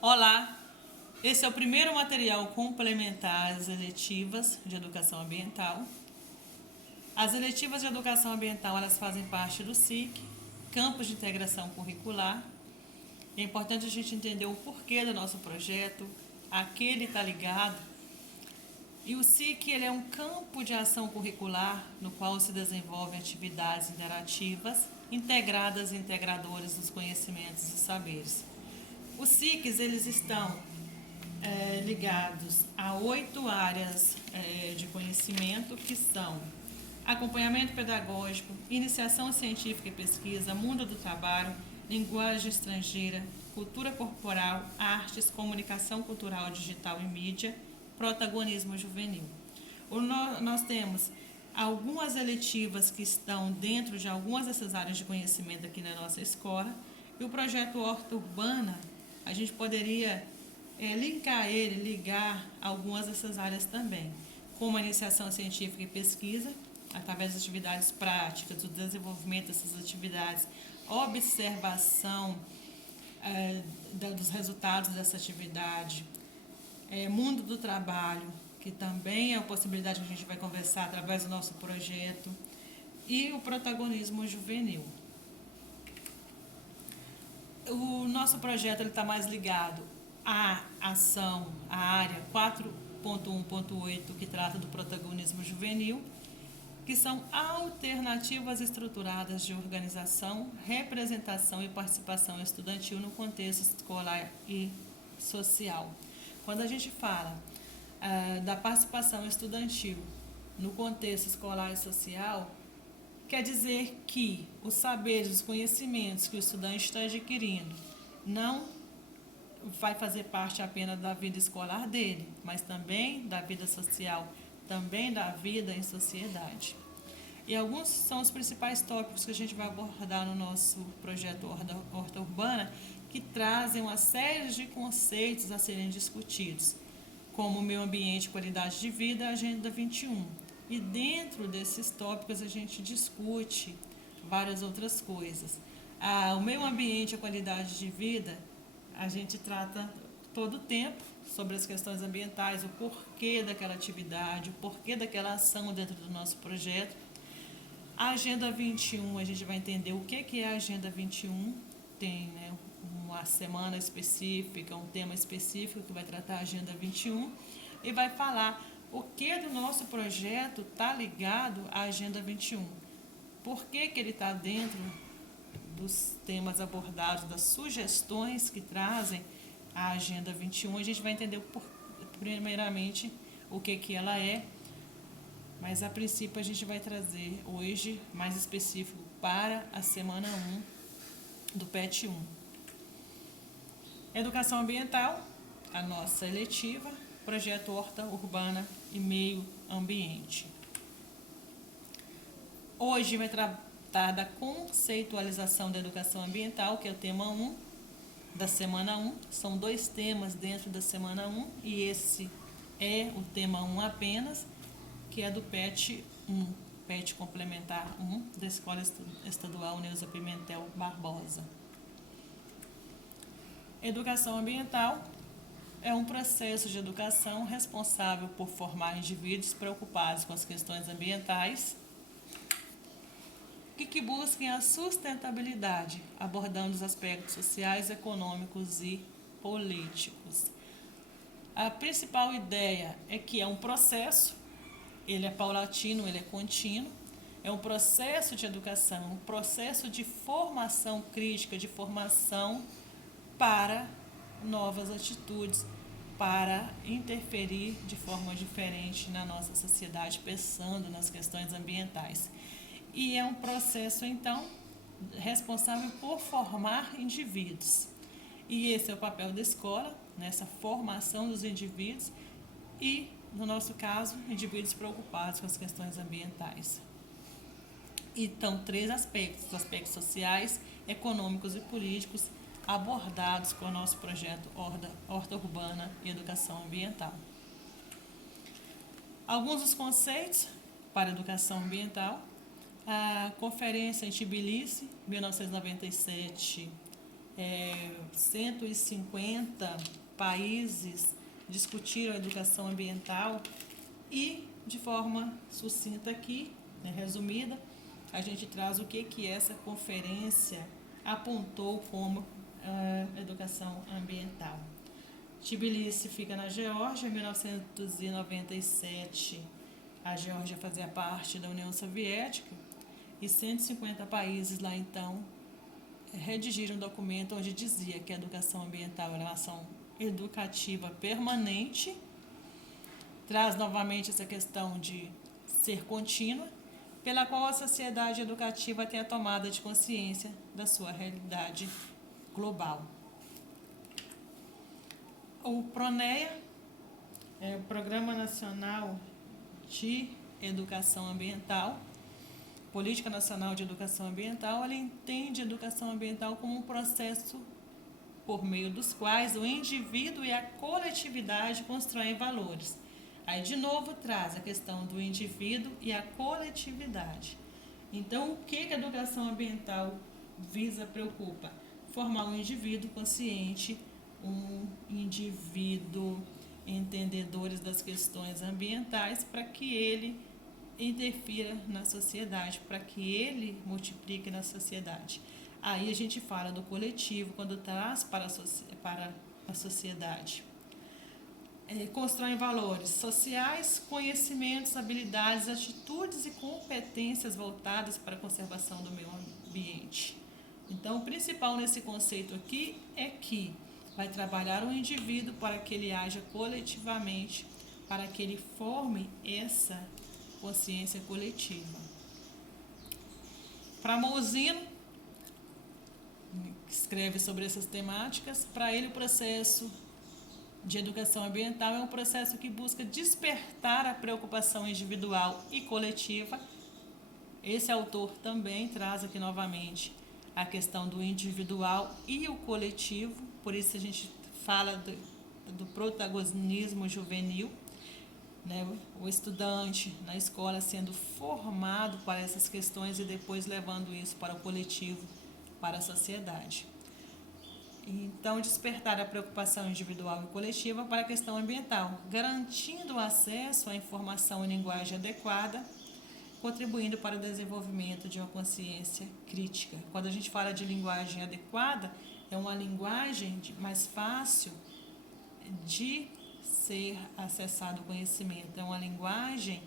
Olá, esse é o primeiro material complementar às eletivas de educação ambiental. As eletivas de educação ambiental, elas fazem parte do SIC, Campos de Integração Curricular. É importante a gente entender o porquê do nosso projeto, a que ele está ligado. E o SIC ele é um campo de ação curricular no qual se desenvolvem atividades interativas, integradas e integradoras dos conhecimentos e saberes. Os SICs eles estão ligados a 8 áreas de conhecimento, que são acompanhamento pedagógico, iniciação científica e pesquisa, mundo do trabalho, linguagem estrangeira, cultura corporal, artes, comunicação cultural, digital e mídia, protagonismo juvenil. Nós temos algumas eletivas que estão dentro de algumas dessas áreas de conhecimento aqui na nossa escola, e o projeto Horta Urbana, a gente poderia ligar algumas dessas áreas também, como a iniciação científica e pesquisa, através das atividades práticas, do desenvolvimento dessas atividades, observação dos resultados dessa atividade, mundo do trabalho, que também é uma possibilidade que a gente vai conversar através do nosso projeto, e o protagonismo juvenil. O nosso projeto está mais ligado à ação, à área 4.1.8, que trata do protagonismo juvenil, que são alternativas estruturadas de organização, representação e participação estudantil no contexto escolar e social. Quando a gente fala da participação estudantil no contexto escolar e social, quer dizer que os saberes, os conhecimentos que o estudante está adquirindo não vai fazer parte apenas da vida escolar dele, mas também da vida social, também da vida em sociedade. E alguns são os principais tópicos que a gente vai abordar no nosso projeto Horta Urbana, que trazem uma série de conceitos a serem discutidos, como o meio ambiente, qualidade de vida, a Agenda 21. E dentro desses tópicos a gente discute várias outras coisas. O meio ambiente e a qualidade de vida, a gente trata todo o tempo sobre as questões ambientais, o porquê daquela atividade, o porquê daquela ação dentro do nosso projeto. A Agenda 21, a gente vai entender o que é a Agenda 21, tem uma semana específica, um tema específico que vai tratar a Agenda 21 e vai falar o que do nosso projeto está ligado à Agenda 21. Por que ele está dentro dos temas abordados, das sugestões que trazem a Agenda 21. A gente vai entender primeiramente o que ela é, mas a princípio a gente vai trazer hoje mais específico para a semana 1 do PET 1. Educação ambiental, a nossa eletiva, projeto Horta Urbana e Meio Ambiente. Hoje vai tratar da conceitualização da educação ambiental, que é o tema 1 da semana 1. São 2 temas dentro da semana 1 e esse é o tema 1 apenas, que é do PET 1, PET complementar 1, da Escola Estadual Neuza Pimentel Barbosa. Educação ambiental é um processo de educação responsável por formar indivíduos preocupados com as questões ambientais e que busquem a sustentabilidade, abordando os aspectos sociais, econômicos e políticos. A principal ideia é que é um processo, ele é paulatino, ele é contínuo, é um processo de educação, um processo de formação crítica, de formação para novas atitudes, para interferir de forma diferente na nossa sociedade, pensando nas questões ambientais. E é um processo, então, responsável por formar indivíduos. E esse é o papel da escola, nessa formação dos indivíduos e, no nosso caso, indivíduos preocupados com as questões ambientais. Então, 3 aspectos, os aspectos sociais, econômicos e políticos, abordados com o nosso projeto Horta Urbana e Educação Ambiental. Alguns dos conceitos para a educação ambiental: a conferência em Tbilisi, 1997, 150 países discutiram a educação ambiental e, de forma sucinta aqui, né, resumida, a gente traz o que essa conferência apontou como educação ambiental. Tbilisi fica na Geórgia. Em 1997, a Geórgia fazia parte da União Soviética e 150 países lá então redigiram um documento onde dizia que a educação ambiental era uma ação educativa permanente, traz novamente essa questão de ser contínua, pela qual a sociedade educativa tem a tomada de consciência da sua realidade global. O PRONEA é o Programa Nacional de Educação Ambiental, Política Nacional de Educação Ambiental. Ela entende a educação ambiental como um processo por meio dos quais o indivíduo e a coletividade constroem valores. Aí, de novo, traz a questão do indivíduo e a coletividade. Então, o que a educação ambiental visa, preocupa? Formar um indivíduo consciente, um indivíduo entendedor das questões ambientais, para que ele interfira na sociedade, para que ele multiplique na sociedade. Aí a gente fala do coletivo, quando traz para a sociedade. Constroem valores sociais, conhecimentos, habilidades, atitudes e competências voltadas para a conservação do meio ambiente. Então, o principal nesse conceito aqui é que vai trabalhar o indivíduo para que ele haja coletivamente, para que ele forme essa consciência coletiva. Pramolzino escreve sobre essas temáticas. Para ele, o processo de educação ambiental é um processo que busca despertar a preocupação individual e coletiva. Esse autor também traz aqui novamente a questão do individual e o coletivo, por isso a gente fala do protagonismo juvenil, né? O estudante na escola sendo formado para essas questões e depois levando isso para o coletivo, para a sociedade. Então, despertar a preocupação individual e coletiva para a questão ambiental, garantindo o acesso à informação em linguagem adequada, contribuindo para o desenvolvimento de uma consciência crítica. Quando a gente fala de linguagem adequada, é uma linguagem mais fácil de ser acessado o conhecimento, é uma linguagem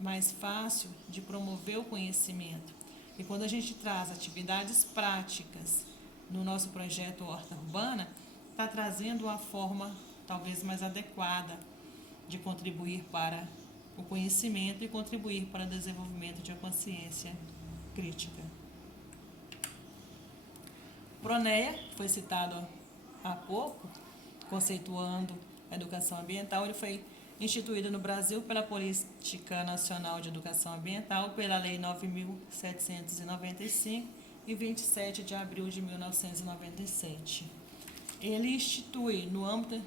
mais fácil de promover o conhecimento. E quando a gente traz atividades práticas no nosso projeto Horta Urbana, está trazendo uma forma talvez mais adequada de contribuir para o conhecimento e contribuir para o desenvolvimento de uma consciência crítica. PRONEA, que foi citado há pouco, conceituando a educação ambiental, ele foi instituído no Brasil pela Política Nacional de Educação Ambiental, pela Lei 9.795, e 27 de abril de 1997. Ele institui, no âmbito,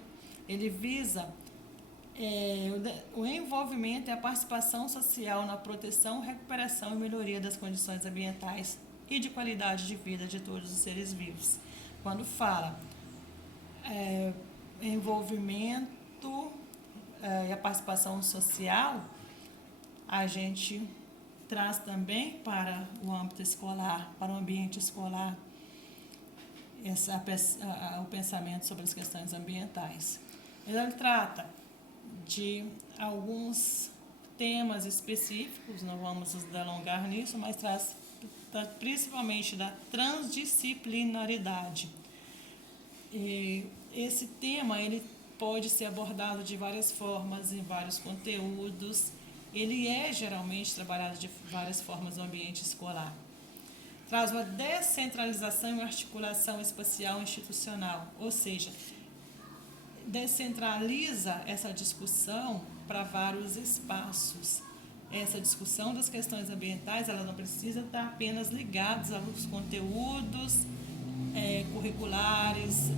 ele visa o envolvimento e a participação social na proteção, recuperação e melhoria das condições ambientais e de qualidade de vida de todos os seres vivos. Quando fala envolvimento e a participação social, a gente traz também para o âmbito escolar, para o ambiente escolar, o pensamento sobre as questões ambientais. Ele trata de alguns temas específicos, não vamos nos delongar nisso, mas traz principalmente da transdisciplinaridade. E esse tema ele pode ser abordado de várias formas, em vários conteúdos. Ele é geralmente trabalhado de várias formas no ambiente escolar. Traz uma descentralização e uma articulação espacial institucional, ou seja, descentraliza essa discussão para vários espaços. Essa discussão das questões ambientais, ela não precisa estar apenas ligada aos conteúdos curriculares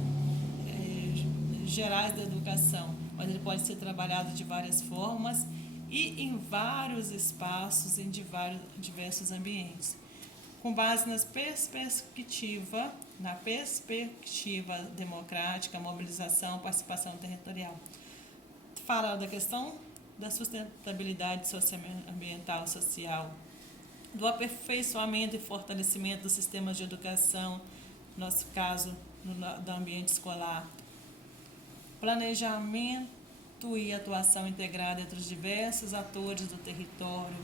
gerais da educação, mas ele pode ser trabalhado de várias formas e em vários espaços, em diversos ambientes, com base nas perspectivas na perspectiva democrática, mobilização, participação territorial. Fala da questão da sustentabilidade socioambiental e social, do aperfeiçoamento e fortalecimento dos sistemas de educação, no nosso caso, do ambiente escolar, planejamento e atuação integrada entre os diversos atores do território.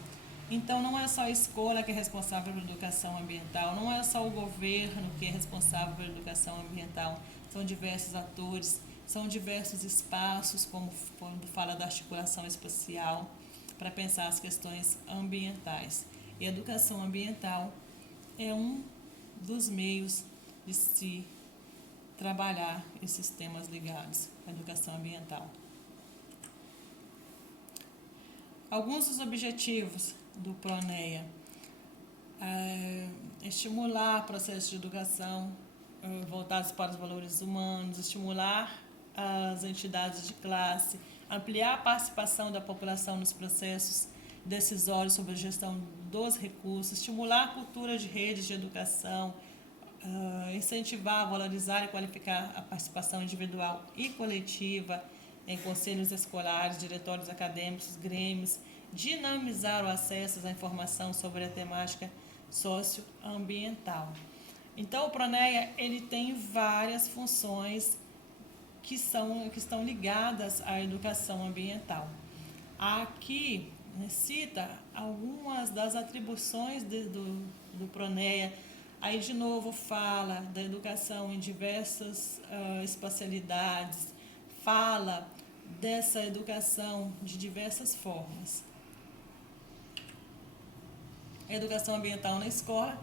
Então, não é só a escola que é responsável pela educação ambiental, não é só o governo que é responsável pela educação ambiental, são diversos atores, são diversos espaços, como quando fala da articulação espacial, para pensar as questões ambientais. E a educação ambiental é um dos meios de se trabalhar esses temas ligados à educação ambiental. Alguns dos objetivos do PRONEA: estimular processos de educação voltados para os valores humanos, estimular as entidades de classe, ampliar a participação da população nos processos decisórios sobre a gestão dos recursos, estimular a cultura de redes de educação, incentivar, valorizar e qualificar a participação individual e coletiva em conselhos escolares, diretórios acadêmicos, grêmios, dinamizar o acesso à informação sobre a temática socioambiental. Então, o PRONEA ele tem várias funções que estão ligadas à educação ambiental. Aqui cita algumas das atribuições do PRONEA. Aí, de novo, fala da educação em diversas espacialidades, fala dessa educação de diversas formas. A educação ambiental na escola,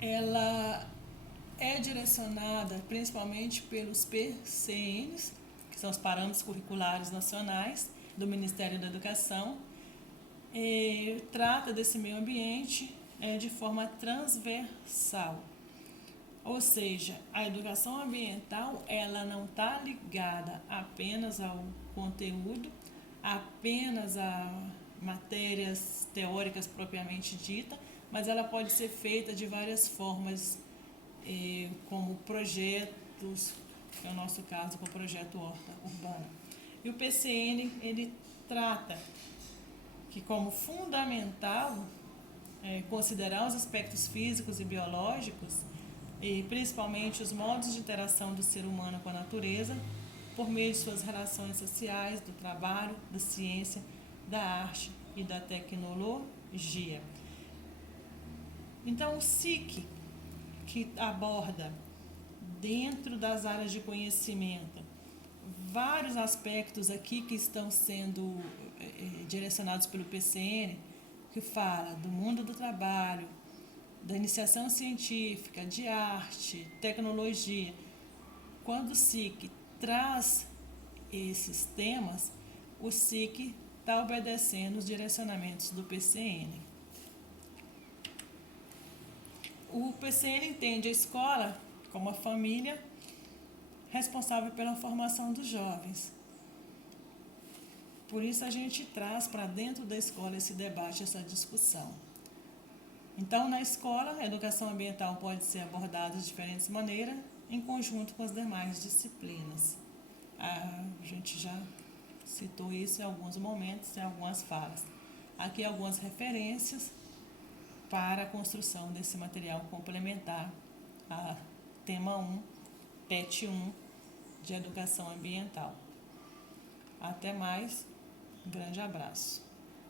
ela é direcionada principalmente pelos PCNs, que são os Parâmetros Curriculares Nacionais do Ministério da Educação, e trata desse meio ambiente de forma transversal. Ou seja, a educação ambiental ela não está ligada apenas ao conteúdo, apenas a matérias teóricas propriamente dita, mas ela pode ser feita de várias formas, como projetos, que é o nosso caso com o projeto Horta Urbana. E o PCN ele trata que como fundamental considerar os aspectos físicos e biológicos e principalmente os modos de interação do ser humano com a natureza por meio de suas relações sociais, do trabalho, da ciência, da arte e da tecnologia. Então, o SIC, que aborda dentro das áreas de conhecimento vários aspectos aqui que estão sendo direcionados pelo PCN, que fala do mundo do trabalho, da iniciação científica, de arte, tecnologia. Quando o SIC traz esses temas, o SIC está obedecendo os direcionamentos do PCN. O PCN entende a escola como a família responsável pela formação dos jovens. Por isso a gente traz para dentro da escola esse debate, essa discussão. Então, na escola, a educação ambiental pode ser abordada de diferentes maneiras, em conjunto com as demais disciplinas. A gente já citou isso em alguns momentos, em algumas falas. Aqui algumas referências para a construção desse material complementar a tema 1, PET 1, de educação ambiental. Até mais, um grande abraço.